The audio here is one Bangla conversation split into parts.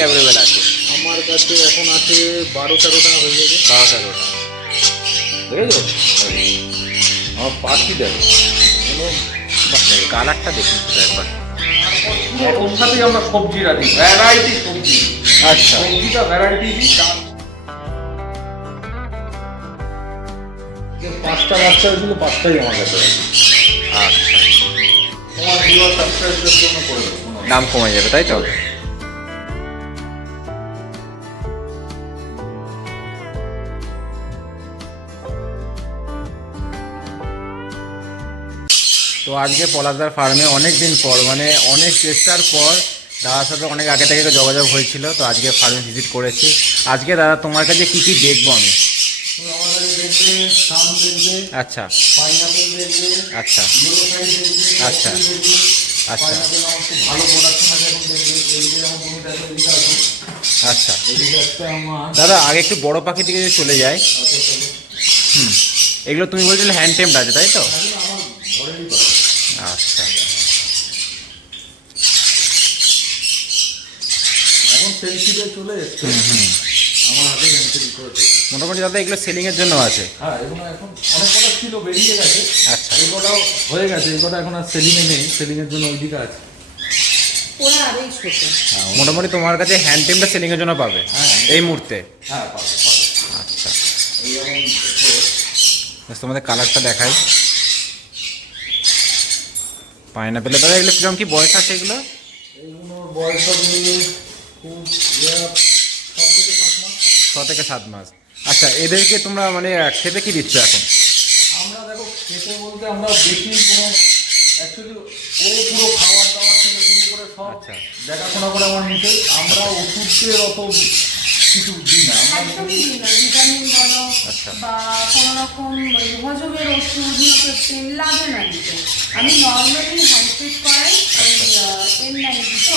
অ্যাভেলেবেল আছে। আমার কাছে এখন আছে বারো তেরোটা হয়ে যাবে বারো তেরোটা। দেখেছ? আমার পাখি দেখো। কালারটা দেখুন একবার। ওর সাথেই আমরা সবজি রাখি ভ্যারাইটি সবজি। আচ্ছা। সবজিটা ভ্যারাইটি পাঁচটা বাচ্চা হয়েছিল পাঁচটাই আমার কাছে। আচ্ছা। তোমার সাবস্ক্রাইবের জন্য করে দাম কমে যাবে তাই তো? আজকে পলাশদার ফার্মে অনেক দিন পর মানে অনেক চেষ্টার পর দাদার সাথে অনেক আগে থেকে যোগাযোগ হয়েছিল তো আজকে ফার্মে ভিজিট করেছি। আজকে দাদা তোমার কাছে কি কি দেখব আমি? আচ্ছা। আচ্ছা। আচ্ছা। আচ্ছা। আচ্ছা। দাদা আগে একটু বড় পাখির দিকে যদি চলে যায় হুম। এগুলো তুমি বলছিলে হ্যান্ড টেম্প আছে তাই তো এগুলো আমার ঘরেরই পাখি। আচ্ছা এখন সেলফিতে চলে এসছে হুম হুম আমার হাতে মোটামুটি দাদা এগুলো সেলিংয়ের জন্য আছে। হ্যাঁ এগুলো এখন অনেক কটা ছিল বেরিয়ে গেছে। আচ্ছা। এই কটাও হয়ে গেছে এই কটা এখন আর সেলিংয়ে নেই। সেলিংয়ের জন্য ওইদিকে আছে। হ্যাঁ মোটামুটি তোমার কাছে হ্যান্ড টেমটা সেলিংয়ের জন্য পাবে হ্যাঁ। এই মুহূর্তে? হ্যাঁ পাবে পাবে। আচ্ছা। তোমাদের কালারটা দেখাই। পাইনাপেলে দাদা এগুলো কীরকম কি বয়স আছে এগুলো? এইগুলোর বয়স খুব ছ থেকে সাত মাস। ছ থেকে সাত মাস আচ্ছা এদেরকে তোমরা মানে খেতে কি দিচ্ছ এখন? আমরা দেখো খেতে বলতে আমরা বেশি কোনো অ্যাকচুয়ালি ও পুরো খাবার দাবার থেকে শুরু করে সব আচ্ছা। দেখাশোনা করে আমার নিতে আমরা ওষুধের অত কিছু দিই না। একদমই ভিটামিন বলো আচ্ছা। বা কোনো রকম ওই হজমের ওষুধ নিউট্রিশন লাগে না দিতে। আমি নর্মালি হ্যান্ডফিট করাই ওই এন নাইনটি তো।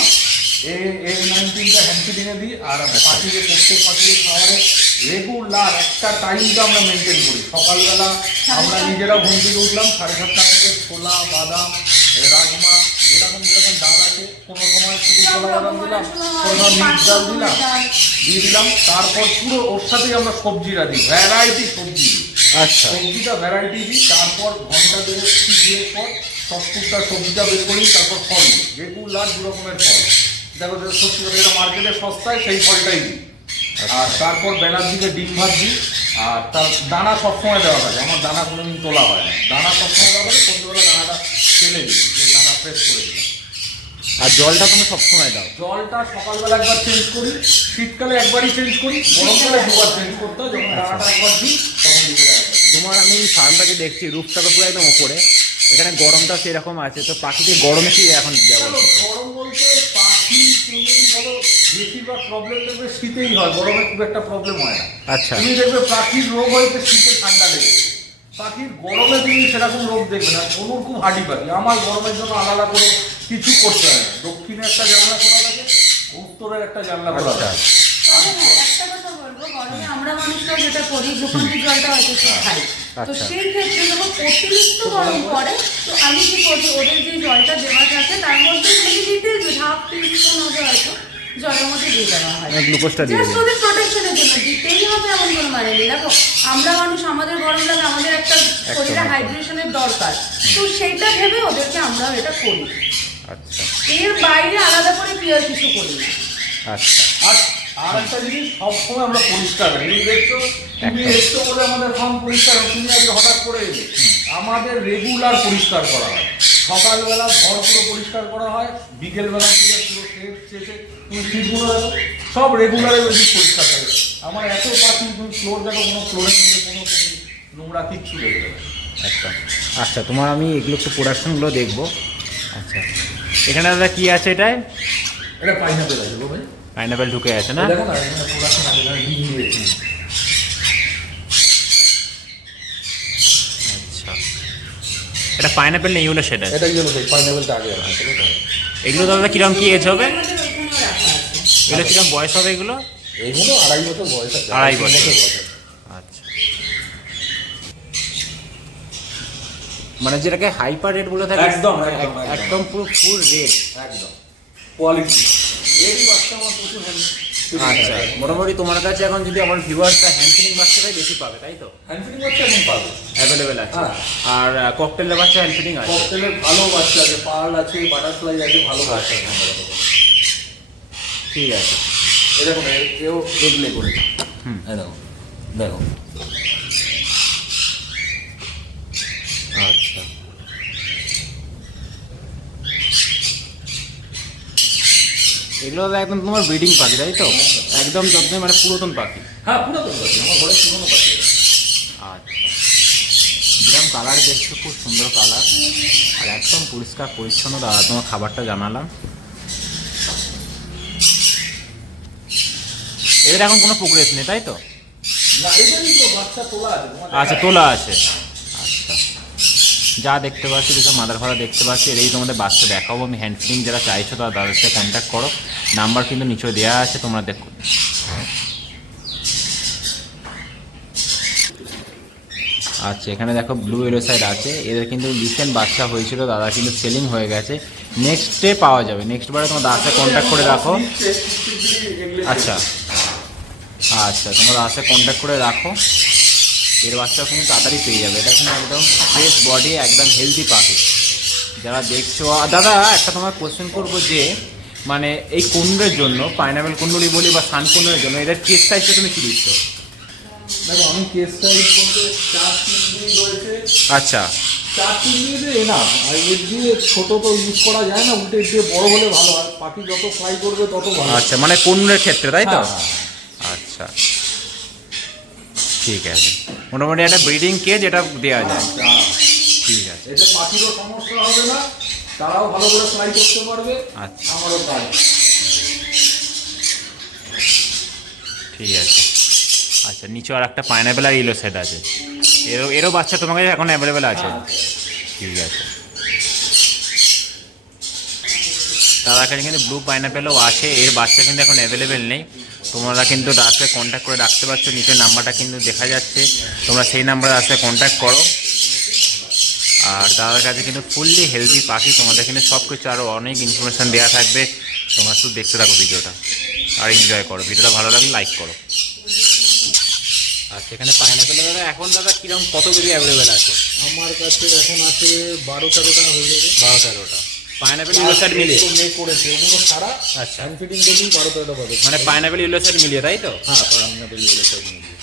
নাইনটিনটা হ্যান্ডফিডিংয়ে দিই আর। পাখিকে প্রত্যেক পাখিকে খাওয়ারে রেগুলার একটা টাইমটা আমরা মেনটেন করি। সকালবেলা আমরা নিজেরা ঘুম থেকে উঠলাম সাড়ে মধ্যে ছোলা বাদাম এ, রাজমা যেরকম যেরকম ডাল আছে কোনো সময় শুধু সব ছোলা বাদাম দিলাম কোনো সময় ডাল দিলাম দিয়ে দিলাম তারপর পুরো ওর সাথেই আমরা সবজিটা দিই ভ্যারাইটি সবজি দিই। আচ্ছা। সবজিটা ভ্যারাইটি দিই তারপর ঘণ্টা দেড়েক কি দিয়ে পর সত্তরটা সবজিটা বের করি তারপর ফল দিই রেগুলার দু রকমের ফল। দেখো যে সত্যি কথা এটা মার্কেটে সস্তায় সেই ফলটাই দিই। আর তারপর বেলার দিকে ডিম ভাত দিই আর তার দানা সবসময় দেওয়া থাকে। আমার দানা কোনোদিন তোলা হয় না। দানা সবসময় দেওয়া থাকে সন্ধ্যেবেলা দানাটা ফেলে দিই যে দানা ফ্রেশ করে দিই আর জলটা তুমি সবসময় দাও? জলটা সকালবেলা একবার চেঞ্জ করি শীতকালে একবারই চেঞ্জ করি গরমকালে দুবার চেঞ্জ করতে হয় যখন দানাটা একবার দিই তখন তোমার আমি ফার্মটাকে দেখছি রূপটা তো পুরো একদম ওপরে। এখানে গরমটা সেরকম আছে তো পাখিকে গরমে কি এখন করছ? গরম বলতে বলো। বেশিরভাগ প্রবলেম দেখবে শীতেই হয় গরমে খুব একটা প্রবলেম হয় না। আচ্ছা। তুমি দেখবে পাখির রোগ হয়েছে শীতে ঠান্ডা লেগে পাখির গরমে তুমি সেরকম রোগ দেখবে না কোনো খুব হাঁটি পাখি। আমার গরমের জন্য আলাদা করে কিছু করতে হয় না। দক্ষিণে একটা জানলা খোলা থাকে উত্তরের একটা জানলা খোলা আচ্ছা। থাকে। হ্যাঁ, একটা কথা বলব গরমে আমরা মানুষরা যেটা করি গ্লুকন্ডি জলটা হয়তো সে খাই। তো আচ্ছা। সেই ক্ষেত্রে যখন অতিরিক্ত গরম পড়ে তো আমি কি করি ওদের যে জলটা দেওয়া থাকে তার মধ্যে যদি দিতে হাফ টিস্পুন হবে হয়তো জলের মধ্যে দিয়ে দেওয়া হয়। গ্লুকোজটা দিয়ে জাস্ট ওদের প্রোটেকশনের জন্য। দিতেই হবে এমন কোনো মানে নেই। দেখো আমরা মানুষ আমাদের গরম লাগে আমাদের একটা শরীরে একদম। হাইড্রেশনের দরকার। তো সেইটা ভেবে ওদেরকে এটা করি। আচ্ছা। এর বাইরে আলাদা করে কেয়ার কিছু করি না। আচ্ছা। আর আর একটা জিনিস সবসময় আমরা পরিষ্কার রাখি দেখছ তুমি। এসছো বলে আমাদের ফার্ম পরিষ্কার। তুমি আজকে হঠাৎ করে এলে আমাদের রেগুলার পরিষ্কার করা হয়। সকালবেলা ঘর পুরো পরিষ্কার করা হয় বিকেলবেলা পুরো শেষ শেষে তুমি সিটগুলো সব রেগুলারে বেশি পরিষ্কার থাকে। আমার এত পাখি তুমি ফ্লোর দেখো কোনো ফ্লোরের মধ্যে কোনো নোংরা কিচ্ছু দেখবে আচ্ছা আচ্ছা তোমার আমি এগুলো একটু প্রোডাকশনগুলো দেখব। আচ্ছা এখানে দাদা কি আছে এটায়? এটা পাইনাপেল আছে ভাই। পাইনাপেল ঢুকে আছে না? আচ্ছা। এটা পাইনাপেল নেই এগুলো সেটা। সেই পাইনাপেলটা আগে। এগুলো দাদা কীরকম কি এজ হবে? এগুলো কীরকম বয়স হবে এগুলো? এইগুলো আড়াই বছর বয়স আছে। আড়াই বছর। আচ্ছা। মানে যেটাকে হাইপার রেট বলে থাকে একদম, এক- একদম, একদম। একদম পুরো ফুল রেট একদম। কোয়ালিটি বাচ্চা আচ্ছা মোটামুটি তোমার কাছে এখন যদি আমার ভিউয়ার্সটা হ্যান্ড ফিডিং বাচ্চাটাই বেশি পাবে তাই তো? হ্যান্ড ফিডিং বাচ্চা এখন পাবে। অ্যাভেলেবেল আছে। হ্যাঁ। আর ককটেলের বাচ্চা হ্যান্ড ফিডিং আছে? ককটেলের ভালো বাচ্চা আছে পার্ল আছে বাটারফ্লাই আছে ভালো বাচ্চা আছে ঠিক আছে। এই দেখুন এ- এও এগলে করেছে হুম। দেখো দেখো আচ্ছা এগুলো একদম তোমার ব্রিডিং পাখি তাই তো? একদম যত্ন মানে পুরাতন পাখি। হ্যাঁ পুরো তো পাচ্ছি আমার ঘরে পুরোনো পাচ্ছি আচ্ছা। যেরকম কালার দেখছ খুব সুন্দর কালার আর একদম পরিষ্কার পরিচ্ছন্ন দাদা তোমার খাবারটা জানালাম। এদের এখন কোনো প্রোগ্রেস নেই তাই তো? আচ্ছা তোলা আছে। যা দেখতে পাচ্ছি, যেসব মাদার ভাড়া দেখতে পাচ্ছি এটাই তোমাদের বাচ্চা দেখাবো। আমি হ্যান্ড ফিডিং যারা চাইছো, তারা তাদের সাথে কন্ট্যাক্ট করো। নাম্বার কিন্তু নিচে দেওয়া আছে, তোমরা দেখো। আচ্ছা এখানে দেখো ব্লু এলো সাইড আছে। এদের কিন্তু রিসেন্ট বাচ্চা হয়েছিল, দাদা কিন্তু সেলিং হয়ে গেছে। নেক্সট পাওয়া যাবে। নেক্সট বারে তোমার দাদার কন্ট্যাক্ট করে রাখো। আচ্ছা। আচ্ছা তোমরা দাদার কন্ট্যাক্ট করে রাখো। এর বাচ্চা কিন্তু তাড়াতাড়ি পেয়ে যাবে। এটা কিন্তু একদম ফ্রেশ বডি একদম হেলদি পাখি। যারা দেখছ আর দাদা একটা তোমার কোশ্চেন করব যে মানে এই কুন্ডের জন্য পাইনাপেল কুন্ডুলি বলি বা সান কুন্ডের জন্য এদের কেস সাইজটা তুমি কি দিচ্ছ? দেখো আমি কেস সাইজ বলতে চার তিন রয়েছে। আচ্ছা। চার তিন দিনে এনা আর এর দিয়ে ছোট তো ইউজ করা যায় না উল্টে দিয়ে বড় হলে ভালো হয়। পাখি যত ফ্লাই করবে তত ভালো। আচ্ছা মানে কুন্ডের ক্ষেত্রে তাই তো? হ্যাঁ, হ্যাঁ। আচ্ছা। ঠিক আছে। মোটামুটি একটা ব্রিডিং কেজ এটা দেওয়া যায়। আচ্ছা। ঠিক আছে। এতে পাখিরও সমস্যা হবে না তারাও ভালো করে ফ্লাই করতে পারবে আচ্ছা। আমারও কাজ ঠিক আছে। আচ্ছা নিচে আর একটা পাইনাপেল আর ইলো সেট আছে। এরও এরও বাচ্চা তোমার কাছে এখন অ্যাভেলেবেল আছে। ঠিক আছে। তার কাছে কিন্তু ব্লু পাইনাপেলও আছে এর বাচ্চা কিন্তু এখন অ্যাভেলেবেল নেই। তোমরা কিন্তু রাস্তায় কন্ট্যাক্ট করে রাখতে পারছ নিচের নাম্বারটা কিন্তু দেখা যাচ্ছে। তোমরা সেই নাম্বারে রাস্তায় কন্ট্যাক্ট করো। আর দাদার কাছে কিন্তু ফুললি হেলদি পাখি তোমাদের কিন্তু সব কিছু আরও অনেক ইনফরমেশান দেওয়া থাকবে। তোমরা শুধু দেখতে থাকো ভিডিওটা আর এনজয় করো। ভিডিওটা ভালো লাগলে লাইক করো। আচ্ছা এখানে পাইনাপেল দাদা এখন দাদা কীরকম কত কেজি অ্যাভেলেবেল আছে? আমার কাছে এখন আছে বারো তেরোটা হয়ে যাবে বারো তেরোটা পাইনাপেল ইউলো সাইড মিলিয়ে। মে করেছে ওগুলো ছাড়া আচ্ছা। হ্যান্ড ফিটিং করলেই বারো তেরোটা পাবে। মানে পাইনাপেল ইউলো সাইড মিলিয়ে তাই তো? হ্যাঁ পাইনাপেল ইয়েলো সাইজ মিলিয়ে।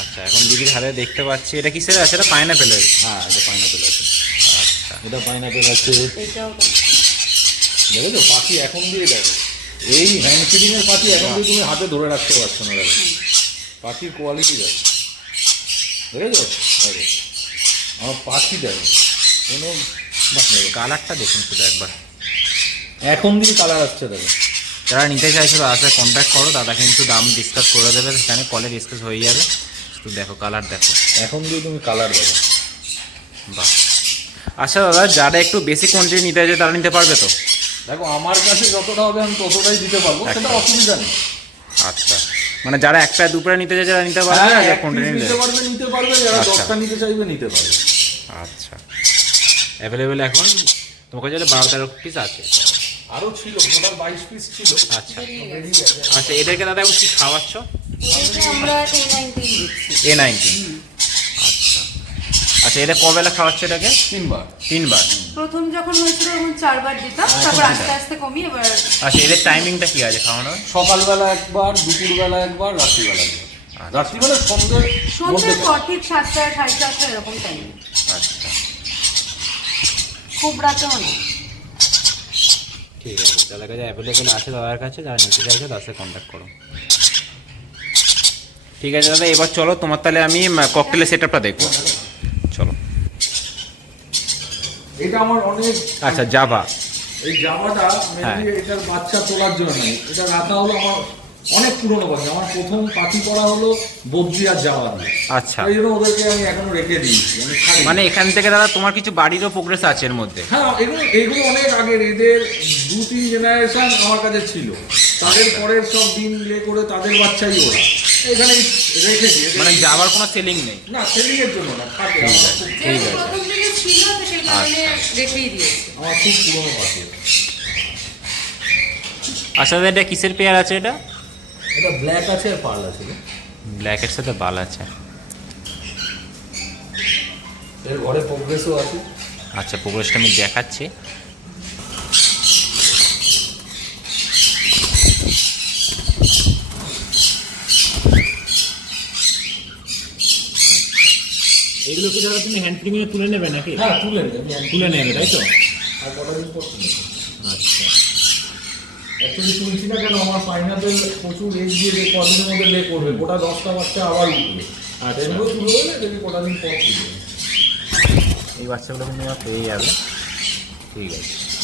আচ্ছা এখন দিদির হাতে দেখতে পাচ্ছি এটা কিসের? আছে এটা পাইনাপেলের হ্যাঁ এটা পাইনাপেল আছে। আচ্ছা। এটা পাইনাপেল আছে। এটাও দেখো তো পাখি এখন দিয়ে দেখো এই হ্যান্ড ফিডিংয়ের পাখি এখন দিয়ে তুমি হাতে ধরে রাখতে পারছ না দেখো পাখির কোয়ালিটি দেখো দেখেছ? দেখো। আমার পাখি দেখো কোনো দেখো। কালারটা দেখুন শুধু একবার। এখন দিয়ে কালার আসছে দেখো। যারা নিতে চাইছো সাথে কন্ট্যাক্ট করো দাদা কিন্তু দাম ডিসকাস করে দেবে সেখানে কলে ডিসকাস হয়ে যাবে। শুধু দেখো কালার দেখো। এখন দিয়ে তুমি কালার দেখো বাহ। আচ্ছা দাদা যারা একটু বেশি কোয়ান্টিটি নিতে চাইছে তারা নিতে পারবে তো? দেখো আমার কাছে যতটা হবে আমি ততটাই দিতে পারব সেটা। অসুবিধা নেই। আচ্ছা। মানে যারা একটা দুপুরে নিতে চাইছে তারা নিতে পারবে হ্যাঁ, আর কোয়ান্টিটি নিতে নিতে পারবে নিতে পারবে যারা আচ্ছা। দশটা নিতে চাইবে নিতে পারবে। আচ্ছা। অ্যাভেলেবেল এখন? তোমার কাছে বারো তেরো পিস আছে। আরও ছিল টোটাল বাইশ পিস ছিল। আচ্ছা। আচ্ছা এদেরকে দাদা এখন কি খাওয়াচ্ছ? এ নাইনটিন আচ্ছা। আচ্ছা এটা কবেলা খাওয়াচ্ছে এটাকে? তিনবার। তিনবার। প্রথম যখন হয়েছিল তখন চারবার দিতাম হ্যাঁ, তারপর আস্তে আস্তে কমিয়ে এবার আচ্ছা এদের টাইমিংটা কি আছে খাওয়ানোর? সকালবেলা একবার দুপুরবেলা একবার রাত্রিবেলা একবার। আচ্ছা। রাত্রিবেলা সন্ধ্যে সন্ধ্যের পর ঠিক সাতটা সাড়ে চারটা এরকম টাইম আচ্ছা। খুব রাতেও ঠিক আছে দাদার কাছে অ্যাভেলেবেল আছে দাদার কাছে যারা নিতে চাইছে তার সাথে কন্ট্যাক্ট করো। ঠিক আছে দাদা এবার চলো তোমার তাহলে আমি ককটেলের সেট আপটা দেখব। চলো। এটা আমার অনেক আচ্ছা জাভা এই জামাটা হ্যাঁ। মেনলি এটার বাচ্চা তোলার জন্য। এটা রাখা হলো আমার অনেক পুরনো পাখি আমার প্রথম পাখি পড়া হলো বদ্রি আর জামা আচ্ছা। ওই জন্য ওদেরকে আমি এখনও রেখে দিয়েছি মানে এখান থেকে দাদা তোমার কিছু বাড়িরও প্রোগ্রেস আছে এর মধ্যে? হ্যাঁ এগুলো এগুলো অনেক আগের। এদের দু তিন জেনারেশন আমার কাছে ছিল। তাদের পরের সব দিন ইয়ে করে তাদের বাচ্চাই ওরা। এখানে রেখে দিয়ে মানে যাওয়ার কোনো সেলিং নেই? না সেলিং এর জন্য না থাকে। ঠিক আছে কারণে রেখেই দিয়েছি। আমার খুব পুরনো পাখি। আচ্ছা দাদা এটা কিসের পেয়ার আছে এটা? এটা ব্ল্যাক আছে আর পার্ল আছে ব্ল্যাকের সাথে বাল আছে। এর ঘরে প্রোগ্রেসও আছে। আচ্ছা প্রোগ্রেসটা আমি দেখাচ্ছি। এগুলো কি দাদা তুমি হ্যান্ড ফিটিংয়ে তুলে নেবে নাকি? হ্যাঁ তুলে নেবে তুলে নেবে তাই তো? আর কটা দিন পর আচ্ছা। অ্যাকচুয়ালি তুলছি না কেন? আমার পাইনাপেল প্রচুর এগ দিয়ে কদিনের মধ্যে লে করবে। গোটা দশটা বাচ্চা আবার উঠবে। আচ্ছা। এগুলো তুলে হলে দেখবি কটা দিন পর তুলবে। এই বাচ্চাগুলো কিন্তু এবার পেয়ে যাবে। ঠিক আছে।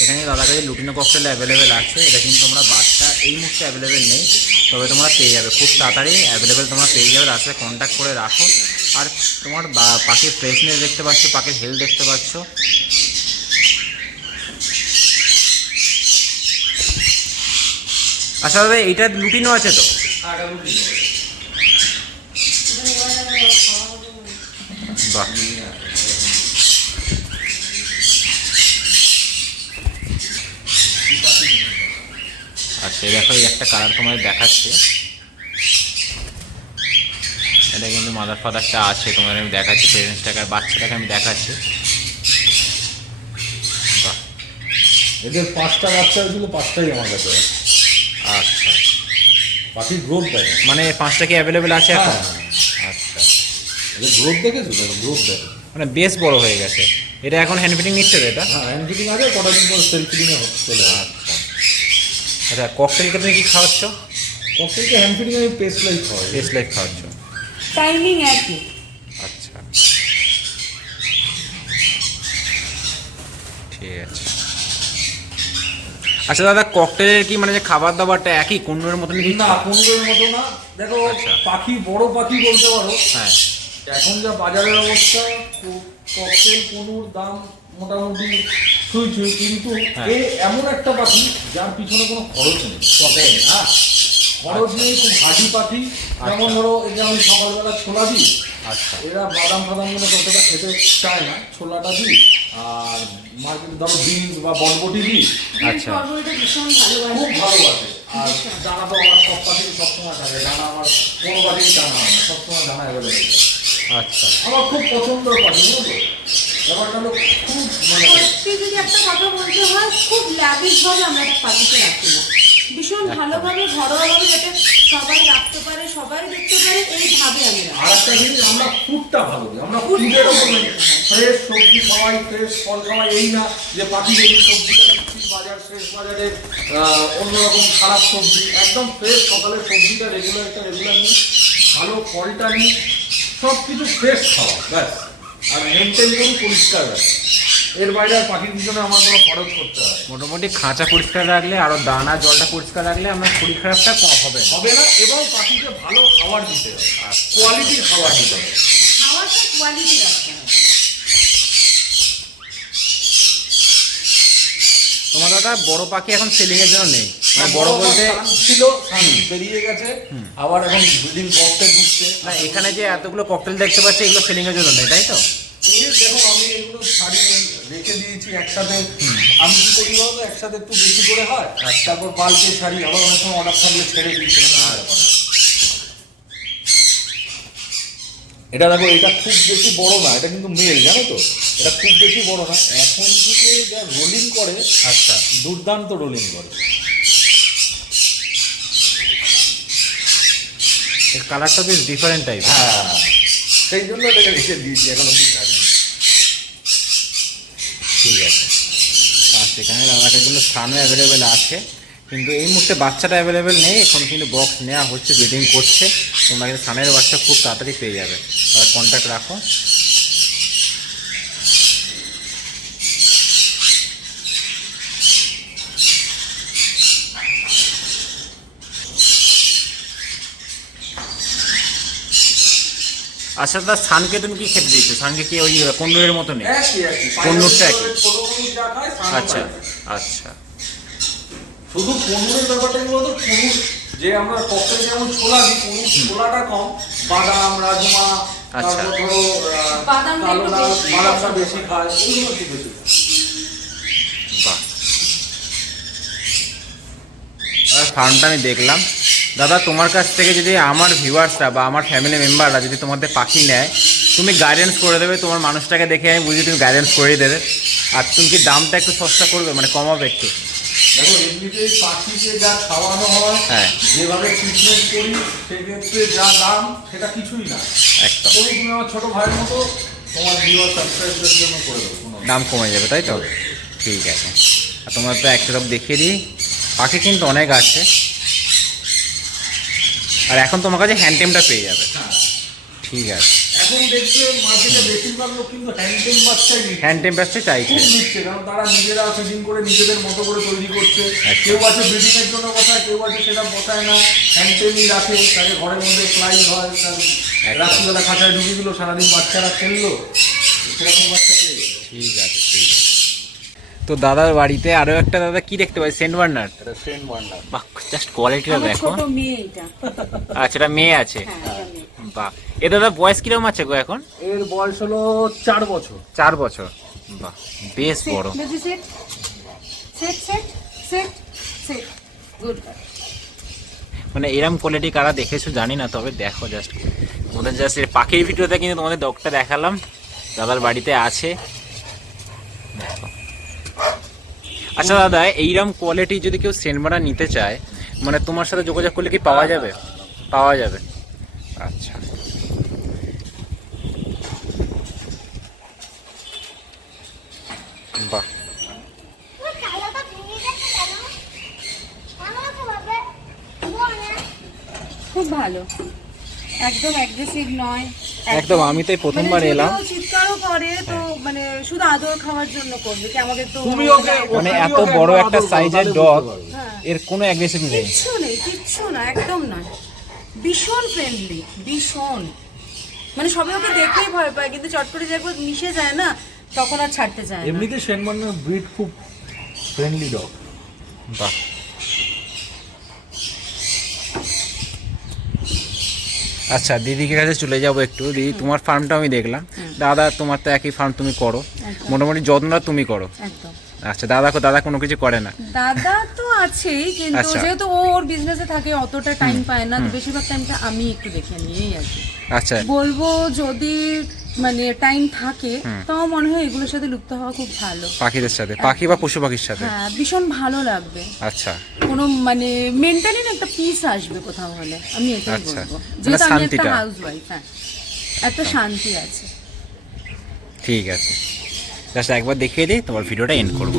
এখানে দাদা কাছে লুটিনো ককটেল অ্যাভেলেবেল আছে। এটা কিন্তু তোমরা বাচ্চা এই মুহূর্তে অ্যাভেলেবেল নেই। তবে তোমরা পেয়ে যাবে। খুব তাড়াতাড়ি অ্যাভেলেবেল তোমরা পেয়ে যাবে। তার সাথে কন্ট্যাক্ট করে রাখো। আর তোমার বা- পাখির ফ্রেশনেস দেখতে পাচ্ছ পাখির হেলথ দেখতে পাচ্ছ। আচ্ছা দাদা এইটা লুটিনো আছে তো? রুটি বাহ। আচ্ছা দেখো এই একটা কালার তোমার দেখাচ্ছে। এটা কিন্তু মাদার ফাদারটা আছে তোমার আমি দেখাচ্ছি পেরেন্টসটাকে আর বাচ্চাটাকে আমি দেখাচ্ছি। বাহ। এদের পাঁচটা বাচ্চা হয়েছিল পাঁচটাই আমার কাছে আছে। আচ্ছা। পাখির গ্রোথ দেখে। মানে পাঁচটা কি অ্যাভেলেবেল আছে এখন? হ্যাঁ। আচ্ছা। এদের গ্রোথ দেখেছ? দেখো গ্রোথ দেখো। মানে বেশ বড় হয়ে গেছে। এটা এখন হ্যান্ড ফিটিং নিচ্ছে তো এটা? হ্যাঁ হ্যান্ড ফিটিং আছে কটা দিন পর সেলফ ফিটিংয়ে চলে আচ্ছা। আচ্ছা ককটেলকে তুমি কি খাওয়াচ্ছ? ককটেলকে হ্যান্ড ফিটিং আমি পেস্ট লাইফ হয় টেস্ট লাইফ খাওয়াচ্ছ। টাইমিং একই আচ্ছা ঠিক আছে আচ্ছা দাদা ককটেলের কি মানে যে খাবার দাবারটা একই কোনোর দিচ্ছ না পনেরোর মতো না। দেখো আচ্ছা। পাখি বড় পাখি বলতে পারো। হ্যাঁ। এখন যা বাজারের অবস্থা ককটেল কোনুর দাম মোটামুটি ছুঁই ছুঁই কিন্তু হ্যাঁ। এ এমন একটা পাখি যার পিছনে কোনো খরচ নেই। ককটেল হ্যাঁ। খরচ নেই খুব হাঁটি পাখি। যেমন ধরো এই যে আমি সকালবেলা ছোলা দিই আচ্ছা। এরা বাদাম ফাদামগুলো ততটা খেতে চায় না। ছোলাটা দিই আর মার্কেটে ধরো বিনস বা বটবটি দিই। আচ্ছা। ভীষণ খুব ভালোবাসে। ভালোবাসে আর দানা তো আমার সব পাখি সবসময় থাকে। দানা আমার কোনো পাখি দানা হয় না। সবসময় দানা অ্যাভেলেবেল আচ্ছা। আমার খুব পছন্দের পাখি বুঝলো? ব্যাপারটা হলো খুব মানে সত্যি যদি একটা কথা বলতে হয় খুব ল্যাভিশ ভাবে আমরা একটা পাখিকে রাখি না। ভীষণ ভালোভাবে ঘরোয়াভাবে যাতে সবাই রাখতে পারে সবাই দেখতে পারে এইভাবে আমি রাখি। আর একটা জিনিস আমরা ফুডটা ভালো দিই আমরা ফুডের ওপরে ফ্রেশ সবজি খাওয়াই ফ্রেশ ফল খাওয়াই এই না যে পাখি যদি সবজিটা দিচ্ছি বাজার ফ্রেশ বাজারে আহ, অন্যরকম খারাপ সবজি। একদম ফ্রেশ সকালে সবজিটা রেগুলার একটা রেগুলার নিই ভালো ফলটা নিই সব কিছু ফ্রেশ খাওয়া ব্যাস। আর মেনটেন করি পরিষ্কার রাখি। এর বাইরে আর পাখির পিছনে আমার কোনো খরচ করতে হয় মোটামুটি খাঁচা পরিষ্কার রাখলে আরও দানা জলটা পরিষ্কার রাখলে আমার শরীর খারাপটা কম হবে। হবে না এবং পাখিকে ভালো খাবার দিতে হবে আর কোয়ালিটির খাবার দিতে হবে খাওয়াটা কোয়ালিটি তোমার দাদা বড় পাখি এখন সেলিং এর জন্য নেই। মানে বড় বলতে ছিল বেরিয়ে গেছে আবার এখন দুদিন বক্সে ঢুকছে না এখানে যে এতগুলো ককটেল দেখতে পাচ্ছি এগুলো সেলিং এর জন্য নেই তাই তো? দেখো আমি এগুলো শাড়ি রেখে দিয়েছি একসাথে। আমি কি করি বলতো একসাথে একটু বেশি করে হয় তারপর বালকে শাড়ি আবার অনেক সময় অর্ডার থাকলে ছেড়ে দিই সেখানে কোনো ব্যাপার না। এটা দেখো এটা খুব বেশি বড় না এটা কিন্তু মেল জানো তো? এটা খুব বেশি বড় না। এখন থেকে যা রোলিং করে আচ্ছা। দুর্দান্ত রোলিং করে। এর কালারটা বেশ ডিফারেন্ট টাইপ হ্যাঁ সেই জন্য এটাকে রেখে দিয়েছি এখন অব্দি ছাড়িনি ঠিক আছে। আর সেখানে দাদাকে কিন্তু স্থানও অ্যাভেলেবেল আছে। কিন্তু এই মুহূর্তে বাচ্চাটা অ্যাভেলেবেল নেই এখন কিন্তু বক্স নেওয়া হচ্ছে ব্রিডিং করছে। তোমরা কিন্তু স্থানের বাচ্চা খুব তাড়াতাড়ি পেয়ে যাবে। আর কন্ট্যাক্ট রাখো। আচ্ছা দাদা সানকে তুমি কি খেতে দিচ্ছ সানকে কি ওই কন্ডুরের মতো নেই? একই একই আচ্ছা আচ্ছা। শুধু পনেরোর ব্যাপারটা কি বলতো? যে আমরা ককটেল যেমন ছোলা দিই পনেরো ছোলাটা কম বাদাম রাজমা আচ্ছা। তারপর ধরো কালো ডাল বেশি বাদামটা বেশি খায় এগুলো একটু বেশি ফার্মটা আমি দেখলাম। দাদা তোমার কাছ থেকে যদি আমার ভিউয়ার্সরা বা আমার ফ্যামিলি মেম্বাররা যদি তোমাদের পাখি নেয় তুমি গাইডেন্স করে দেবে তোমার মানুষটাকে দেখে আমি বুঝি তুমি গাইডেন্স করেই দেবে। আর তুমি কি দামটা একটু সস্তা করবে মানে কমাবে একটু? দেখো এমনিতেই পাখিকে যা খাওয়ানো হয় হ্যাঁ। যেভাবে ট্রিটমেন্ট করি সেক্ষেত্রে যা দাম সেটা কিছুই না। একদম। তুমি আমার ছোটো ভাইয়ের মতো তোমার ভিউয়ার সাবস্ক্রাইবদের জন্য করে দেবো দাম কমে যাবে তাই তো? ঠিক আছে। আর তোমার তো একটা দেখিয়ে দিই। পাখি কিন্তু অনেক আছে আর এখন তোমার কাছে হ্যান্ডটেমটা পেয়ে যাবে। ঠিক আছে। এখন দেখছে মার্কেটে বেশিরভাগ লোক কিন্তু হ্যান্ডটেম বাচ্চাই হ্যান্ডটেম বাচ্চাই চাইছে। নিচ্ছে কারণ তারা নিজেরা ফিটিং করে নিজেদের মতো করে তৈরি করছে। একদম। কেউ আছে ব্রিডিং এর জন্য বসায় কেউ আছে সেটা বসায় না। হ্যান্ডটেমই রাখে তাকে ঘরের মধ্যে ফ্লাই হয় তার রাত্রিবেলা খাঁচায় ঢুকে দিল সারাদিন বাচ্চারা খেললো। সেরকম বাচ্চা পেয়ে ঠিক আছে ঠিক আছে। তো দাদার বাড়িতে আরও একটা দাদা কি দেখতে পাই সেন্ট বার্নার এটা সেন্ট বান্ডার বাহ জাস্ট কোয়ালিটিটা আমার দেখো। ছোট মেয়ে এটা। আচ্ছা এটা মেয়ে আছে? হ্যাঁ বাহ। এ দাদা বয়স কীরকম আছে গো এখন? এর বয়স হলো চার বছর। চার বছর। বাহ বেশ বড়. মানে এরম কোয়ালিটি কারা দেখেছ জানি না তবে দেখো জাস্ট তোমাদের জাস্ট পাখির ভিডিওতে কিন্তু তোমাদের ডগটা দেখালাম। দাদার বাড়িতে আছে। দেখো। আচ্ছা দাদা এইরকম কোয়ালিটি যদি কেউ সেনমারা নিতে চায় মানে তোমার সাথে যোগাযোগ করলে কি পাওয়া যাবে? পাওয়া যাবে। আচ্ছা। বাহ। খুব ভালো। একদম অ্যাগ্রেসিভ নয়। একদম, আমি তো প্রথমবার মানে এলাম। করে তো মানে শুধু আদর খাওয়ার জন্য করবে কি? আমাকে তো তুমি ওকে মানে এত বড় একটা সাইজের ডগ হ্যাঁ। এর কোনো অ্যাগ্রেসিভ নেই। কিচ্ছু নেই কিচ্ছু না একদম নয় ভীষণ ফ্রেন্ডলি ভীষণ। মানে সবাই ওকে দেখলেই ভয় পায় কিন্তু চট করে যে একবার মিশে যায় না তখন আর ছাড়তে চায় না। এমনিতে বান্ডার ব্রিড খুব ফ্রেন্ডলি ডগ বাহ। আচ্ছা দিদিকে কাছে চলে যাব একটু। দিদি তোমার ফার্মটা আমি দেখলাম। দাদা তোমার তো একই ফার্ম তুমি করো। মোটামুটি যত্নটা তুমি করো। আচ্ছা দাদা দাদা কোনো কিছু করে না? দাদা তো আছেই কিন্তু আচ্ছা। যেহেতু ও ওর বিজনেসে থাকে অতটা টাইম পায় না বেশিরভাগ টাইমটা আমি একটু দেখে নিয়েই আছি। আচ্ছা। বলব যদি মানে টাইম থাকে তাও মনে হয় এগুলোর সাথে লুপ্ত হওয়া খুব ভালো। পাখিদের সাথে পাখি বা পশু পাখির সাথে? হ্যাঁ ভীষণ ভালো লাগবে। আচ্ছা। কোনো মানে মেন্টালি না একটা পিস আসবে কোথাও হলে আমি এটাই আচ্ছা। বলব। মানে যেহেতু আমি একটা শান্তিটা। হাউস ওয়াইফ হ্যাঁ। একটা শান্তি আছে। ঠিক আছে। জাস্ট একবার দেখিয়ে দিই তোমার ভিডিওটা এন্ড করব।